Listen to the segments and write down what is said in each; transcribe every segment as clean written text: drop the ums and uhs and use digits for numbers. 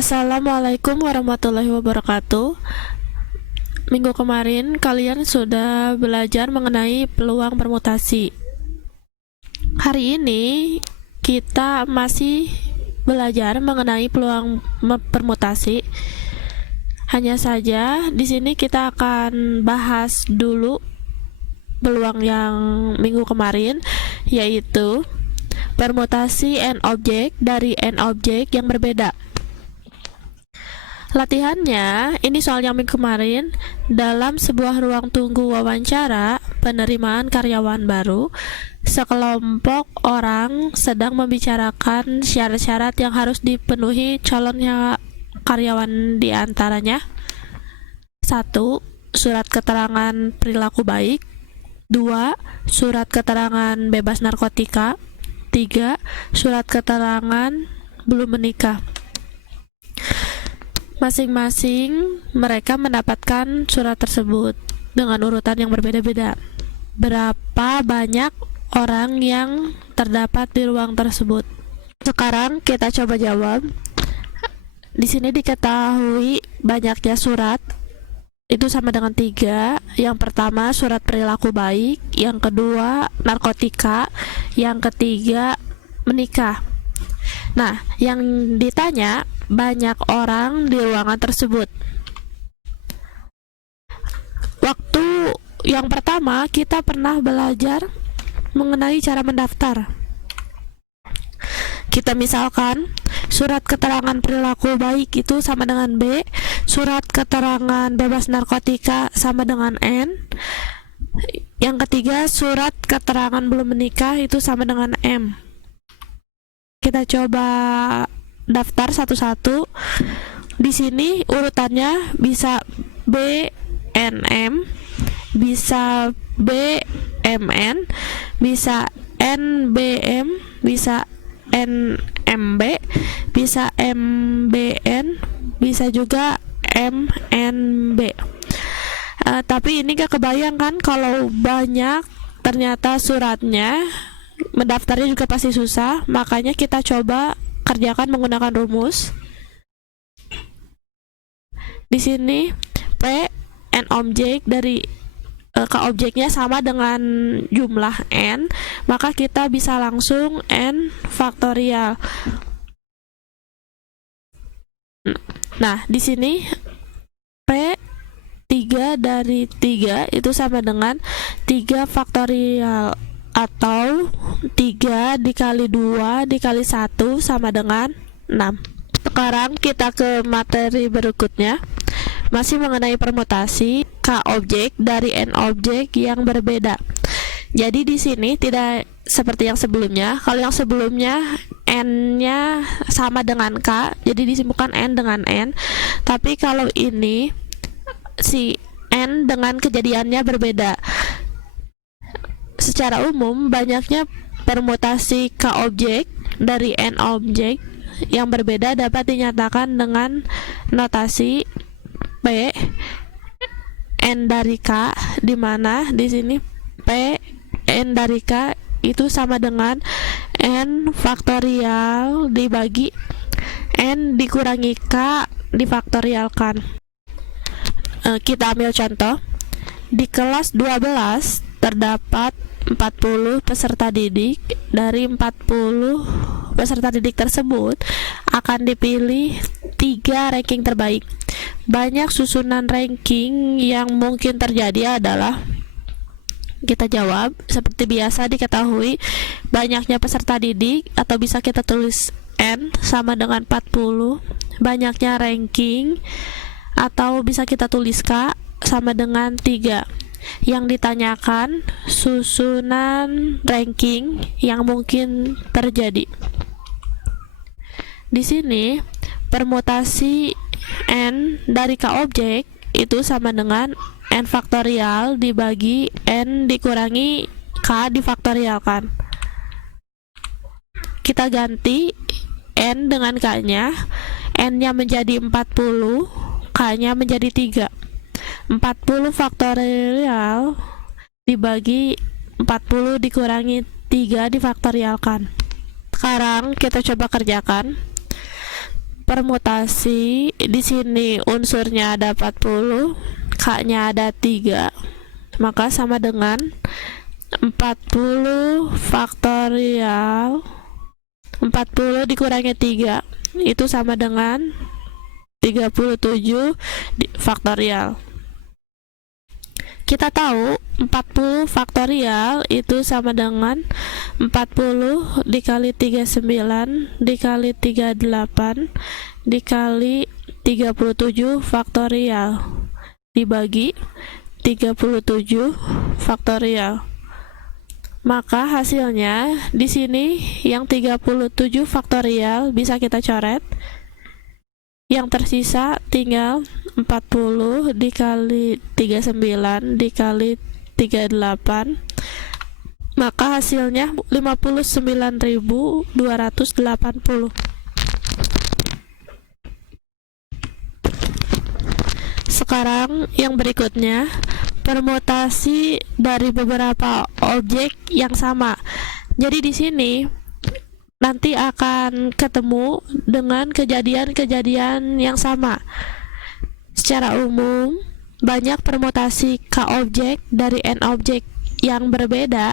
Assalamualaikum warahmatullahi wabarakatuh. Minggu kemarin kalian sudah belajar mengenai peluang permutasi. Hari ini kita masih belajar mengenai peluang permutasi. Hanya saja di sini kita akan bahas dulu peluang yang minggu kemarin, yaitu permutasi n objek dari n objek yang berbeda. Latihannya, ini soal yang minggu kemarin. Dalam sebuah ruang tunggu wawancara penerimaan karyawan baru, sekelompok orang sedang membicarakan syarat-syarat yang harus dipenuhi calonnya karyawan, di antaranya 1. Surat keterangan perilaku baik. 2. Surat keterangan bebas narkotika. 3. Surat keterangan belum menikah. Masing-masing mereka mendapatkan surat tersebut dengan urutan yang berbeda-beda. Berapa banyak orang yang terdapat di ruang tersebut? Sekarang kita coba jawab. Di sini diketahui banyaknya surat, itu sama dengan 3. Yang pertama surat perilaku baik, yang kedua narkotika, yang ketiga menikah. Nah, yang ditanya banyak orang di ruangan tersebut. Waktu yang pertama kita pernah belajar mengenai cara mendaftar. Kita misalkan surat keterangan perilaku baik itu sama dengan B, surat keterangan bebas narkotika sama dengan N, yang ketiga surat keterangan belum menikah itu sama dengan M. Kita coba daftar satu-satu. Di sini urutannya bisa BNM, bisa BMN, bisa NBM, bisa NMB, bisa MBN, bisa juga MNB. Tapi ini gak kebayang kan kalau banyak ternyata suratnya. Mendaftarnya juga pasti susah, makanya kita coba kerjakan menggunakan rumus. Di sini P n objek dari k objeknya sama dengan jumlah n, maka kita bisa langsung n faktorial. Nah, di sini P 3 dari 3 itu sama dengan 3 faktorial, atau 3 dikali 2 dikali 1 sama dengan 6. Sekarang kita ke materi berikutnya, masih mengenai permutasi k objek dari n objek yang berbeda. Jadi di sini tidak seperti yang sebelumnya. Kalau yang sebelumnya n-nya sama dengan k, jadi disimpulkan n dengan n. Tapi kalau ini si n dengan kejadiannya berbeda. Secara umum, banyaknya permutasi k objek dari n objek yang berbeda dapat dinyatakan dengan notasi P n dari k, di mana di sini P n dari k itu sama dengan n faktorial dibagi n dikurangi k difaktorialkan. Kita ambil contoh. Di kelas 12 terdapat 40 peserta didik. Dari 40 peserta didik tersebut akan dipilih 3 ranking terbaik. Banyak susunan ranking yang mungkin terjadi adalah, kita jawab seperti biasa. Diketahui banyaknya peserta didik, atau bisa kita tulis N sama dengan 40. Banyaknya ranking, atau bisa kita tulis K sama dengan 3. Yang ditanyakan susunan ranking yang mungkin terjadi. Di sini permutasi n dari k objek itu sama dengan n faktorial dibagi n dikurangi k difaktorialkan. Kita ganti n dengan k-nya. N-nya menjadi 40, k-nya menjadi 3. 40 faktorial dibagi 40 dikurangi 3 difaktorialkan. Sekarang kita coba kerjakan. permutasi. Di sini unsurnya ada 40, K-nya ada 3, maka sama dengan 40 faktorial 40 dikurangi 3 itu sama dengan 37 faktorial. Kita tahu 40 faktorial itu sama dengan 40 dikali 39 dikali 38 dikali 37 faktorial dibagi 37 faktorial. Maka hasilnya di sini yang 37 faktorial bisa kita coret. Yang tersisa tinggal 40 dikali 39 dikali 38, maka hasilnya 59.280. Sekarang yang berikutnya, permutasi dari beberapa objek yang sama. Jadi di sini nanti akan ketemu dengan kejadian-kejadian yang sama. Secara umum, banyak permutasi K objek dari N objek yang berbeda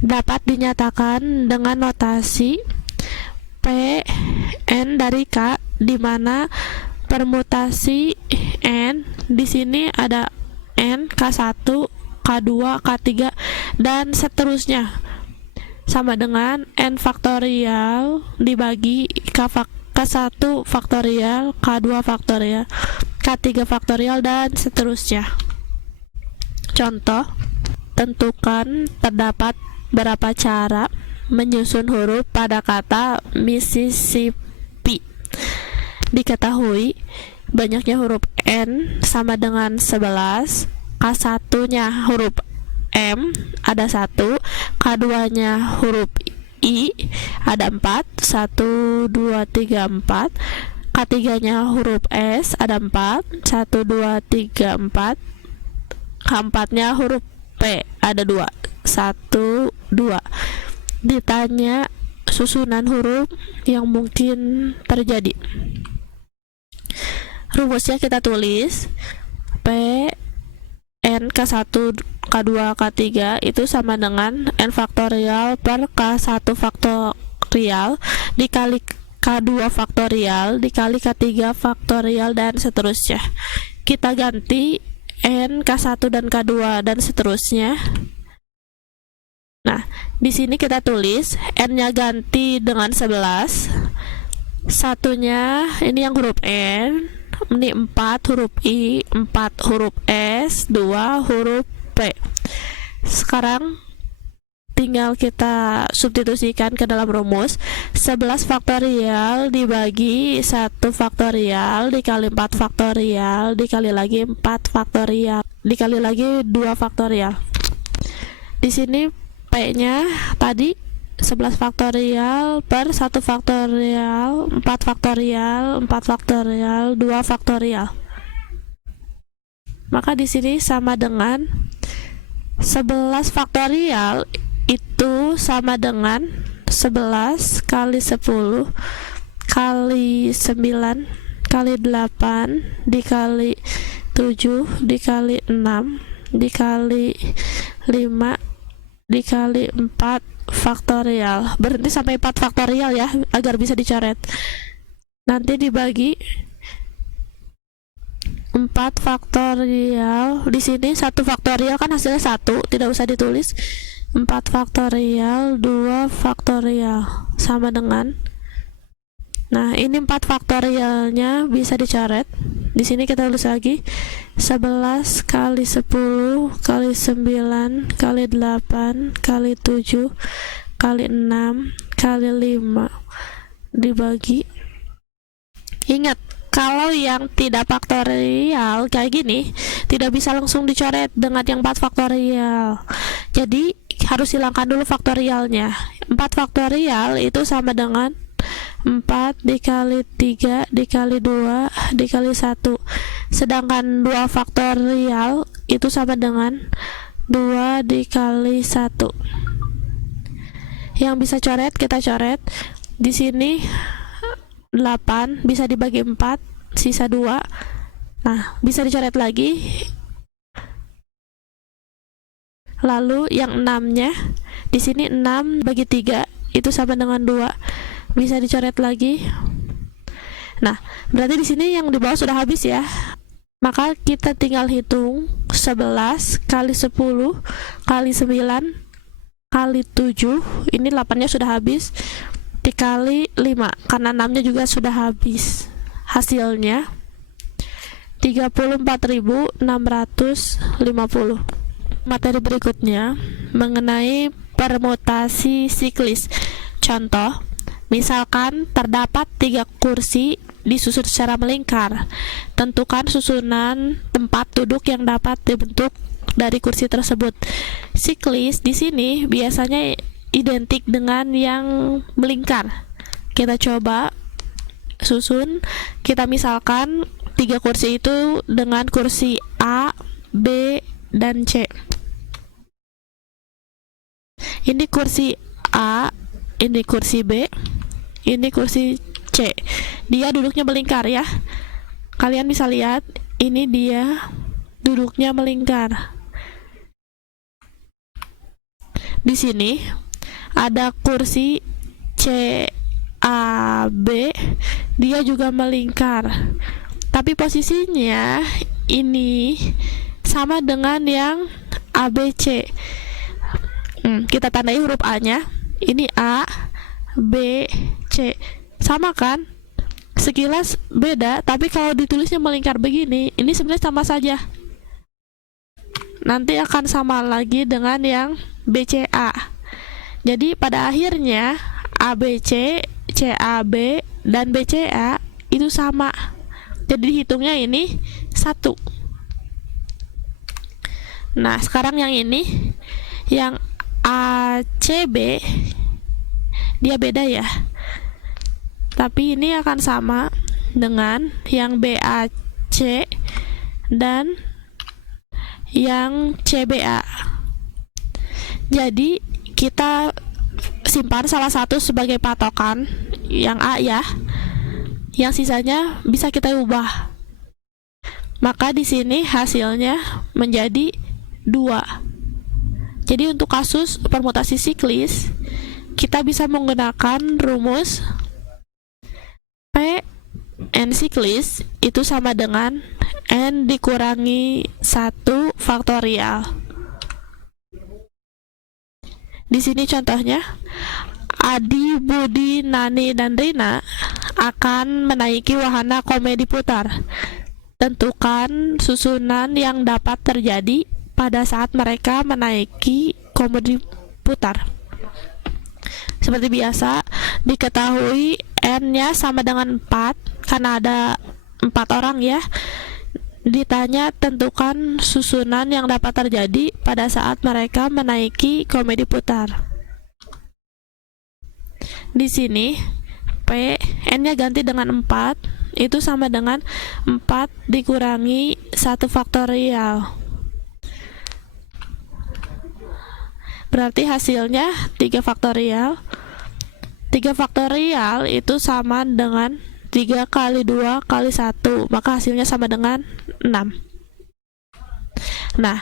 dapat dinyatakan dengan notasi P N dari K, di mana permutasi N di sini ada N, K1, K2, K3, dan seterusnya, sama dengan N faktorial dibagi K1 faktorial, K2 faktorial, K3 faktorial, dan seterusnya. Contoh, tentukan terdapat berapa cara menyusun huruf pada kata Mississippi. Diketahui banyaknya huruf N sama dengan 11, K1-nya huruf M ada 1, K2-nya huruf I ada 4, 1, 2, 3, 4, K3-nya huruf S ada 4, 1, 2, 3, 4, K4-nya huruf P ada 2, 1, 2. Ditanya susunan huruf yang mungkin terjadi. Rumusnya kita tulis, P N K1, K2, K3 itu sama dengan N faktorial per K1 faktorial dikali K2 faktorial dikali K3 faktorial, dan seterusnya. Kita ganti N, K1 dan K2 dan seterusnya. Nah, di sini kita tulis N-nya ganti dengan 11, satunya ini yang huruf N, ini 4 huruf I, 4 huruf S, 2 huruf P. Sekarang tinggal kita substitusikan ke dalam rumus. 11 faktorial dibagi 1 faktorial dikali 4 faktorial dikali lagi 4 faktorial dikali lagi 2 faktorial. Di sini P-nya tadi 11 faktorial per 1 faktorial, 4 faktorial, 4 faktorial, 2 faktorial. Maka di sini sama dengan 11 faktorial itu sama dengan 11 kali 10 kali 9 kali 8 dikali 7 dikali 6 dikali 5 dikali 4 faktorial. Berhenti sampai 4 faktorial ya, agar bisa dicoret. Nanti dibagi 4 faktorial. Di sini 1 faktorial kan hasilnya 1, tidak usah ditulis. 4 faktorial 2 faktorial sama dengan, nah ini 4 faktorialnya bisa dicoret. Di sini kita tulis lagi 11 kali 10 kali 9 kali 8 kali 7 kali 6 kali 5 dibagi. Ingat, kalau yang tidak faktorial kayak gini tidak bisa langsung dicoret dengan yang 4 faktorial. Jadi harus hilangkan dulu faktorialnya. 4 faktorial itu sama dengan 4 dikali 3 dikali 2 dikali 1. Sedangkan 2 faktorial itu sama dengan 2 dikali 1. Yang bisa coret kita coret. Di sini 8 bisa dibagi 4, sisa 2. Nah, bisa dicoret lagi. Lalu yang 6-nya di sini 6 bagi 3 itu sama dengan 2. Bisa dicoret lagi. Nah, berarti di sini yang di bawah sudah habis ya. Maka kita tinggal hitung 11 kali 10 kali 9 kali 7. Ini 8-nya sudah habis. Dikali 5 karena 6-nya juga sudah habis. Hasilnya 34.650. Materi berikutnya mengenai permutasi siklis. Contoh, misalkan terdapat 3 kursi disusun secara melingkar. Tentukan susunan tempat duduk yang dapat dibentuk dari kursi tersebut. Siklis di sini biasanya identik dengan yang melingkar. Kita coba susun. Kita misalkan 3 kursi itu dengan kursi A, B, dan C. Ini kursi A, ini kursi B, ini kursi C. Dia duduknya melingkar ya. Kalian bisa lihat, ini dia duduknya melingkar. Di sini ada kursi C, A, B, dia juga melingkar. Tapi posisinya ini sama dengan yang A, B, C. Kita tandai huruf A-nya. Ini A, B, C. Sama kan? Sekilas beda, tapi kalau ditulisnya melingkar begini, ini sebenarnya sama saja. Nanti akan sama lagi dengan yang BCA. Jadi pada akhirnya ABC, CAB, dan BCA itu sama. Jadi dihitungnya ini 1. Nah, sekarang yang ini, yang ACB, dia beda ya. Tapi ini akan sama dengan yang BAC dan yang CBA. Jadi kita simpan salah satu sebagai patokan, yang A ya. Yang sisanya bisa kita ubah. Maka di sini hasilnya menjadi 2. Jadi untuk kasus permutasi siklis, kita bisa menggunakan rumus P N siklis itu sama dengan N dikurangi 1 faktorial. Di sini contohnya, Adi, Budi, Nani, dan Rina akan menaiki wahana komedi putar. Tentukan susunan yang dapat terjadi pada saat mereka menaiki komedi putar. Seperti biasa, diketahui N-nya sama dengan 4 karena ada 4 orang ya. Ditanya tentukan susunan yang dapat terjadi pada saat mereka menaiki komedi putar. Di sini P, N-nya ganti dengan 4, itu sama dengan 4 dikurangi 1 faktorial. Berarti hasilnya 3 faktorial. 3 faktorial itu sama dengan 3 kali 2 kali 1, maka hasilnya sama dengan 6. Nah,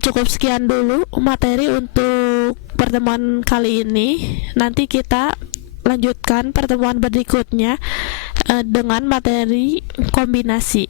cukup sekian dulu materi untuk pertemuan kali ini. Nanti kita lanjutkan pertemuan berikutnya dengan materi kombinasi.